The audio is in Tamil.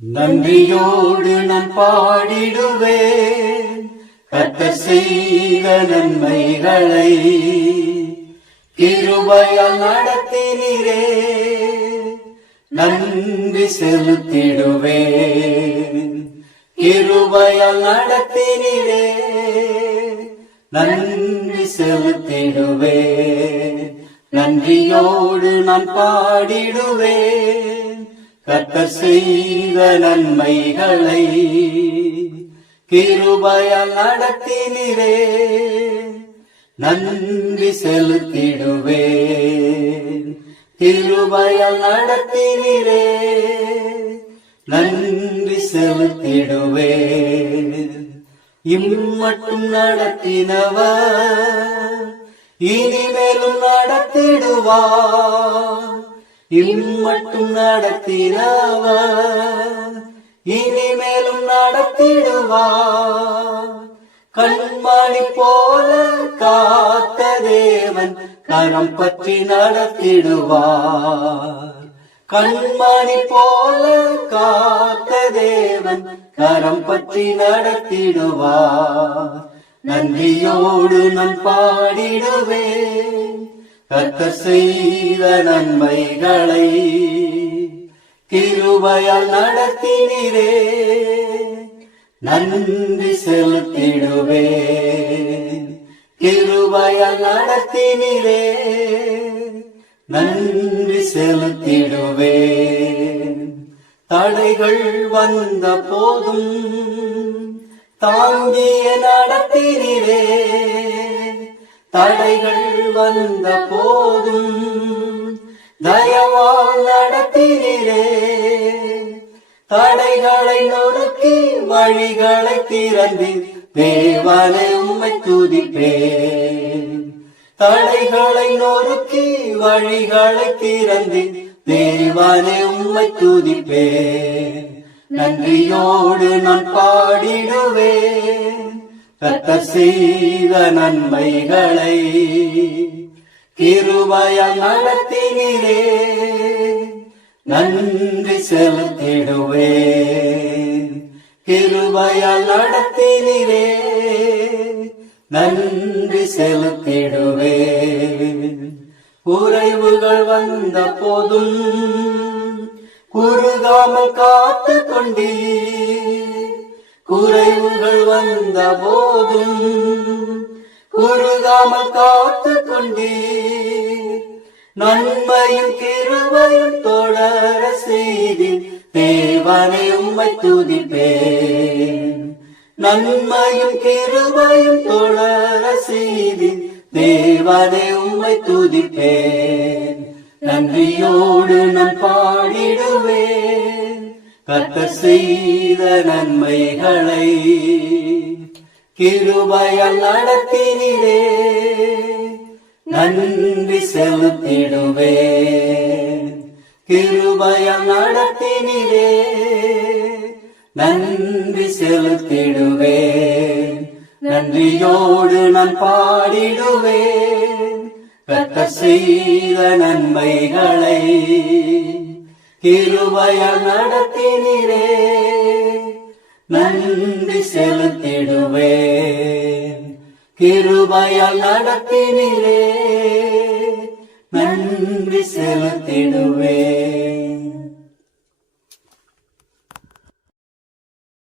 நன்றியோடு நான் பாடிடுவேன். கத்தர் செய்த நன்மைகளை கிருபையால் நடத்தினீரே. நன்றி செலுத்திடுவேன். கிருபையால் நடத்தினீரே. நன்றி செலுத்திடுவேன். நன்றியோடு நான் பாடிடுவேன். கத்தர் செய்த நன்மைகளை கிருபையால் நடத்தினீரே. நன்றி செலுத்திடுவேன். கிருபையால் நடத்தினீரே. நன்றி செலுத்திடுவேன். இம்மட்டும் நடத்தினவர் இனிமேலும் நடத்திடுவார். இம்மட்டும் நடத்தினவர் இனிமேலும் நடத்திடுவா? கண்மணி போல காத்த தேவன் கரம் பற்றி நடத்திடுவார் கண்மணி போல காத்த தேவன் கரம் பற்றி நடத்திடுவார் நன்றியோடு நான் பாடிடுவேன். கத்த செய்த நன்மைகளை கிருபையால் நடத்தினீரே. நன்றி செலுத்திடுவே. கிருபையால் நடத்தினீரே. நன்றி செலுத்திடுவே. தடைகள் வந்த போதும் தாங்கிய நடத்தினீரே. தடைகள் வந்த போதும் தயவால் நடத்தினீரே தடைகளை நொறுக்கி வழிகளை திறந்து தேவனை உம்மை துதிப்பேன். தடைகளை நொறுக்கி வழிகளை திறந்து தேவனை உம்மை துதிப்பேன். நன்றியோடு நான் பாடிடுவேன். கத்த செய்த நன்மைகளை கிருபையால் நடத்தினீரே. நன்றி செலுத்திடுவே. கிருபையால் நடத்தினீரே. நன்றி செலுத்திடுவே. உறைவுகள் வந்த போதும் குறுகாமல் காத்து கொண்டீர் குறைவுகள் வந்த போதும் குறுகாமல் காத்து கொண்டீர் நன்மையும் கிருபையும் தொடர செய்தி தேவனை உம்மை துதிப்பேன். நன்மையும் கிருபையும் தொடர செய்தி தேவனை உம்மை துதிப்பேன். நன்றியோடு நான் பாடிடுவேன். கத்த செய்த நன்மைகளை கிருபையால் நடத்தினே நன்றி செலுத்திடுவே. கிருபையால் நடத்தினே நன்றி செலுத்திடுவே. நன்றியோடு நான் பாடிடுவேன் கத்த செய்த நன்மைகளை கிருபையால் நடத்தினீரே. நன்றி செலுத்திடுவேன் கிருபையால் நடத்தினீரே. நன்றி செலுத்திடுவேன்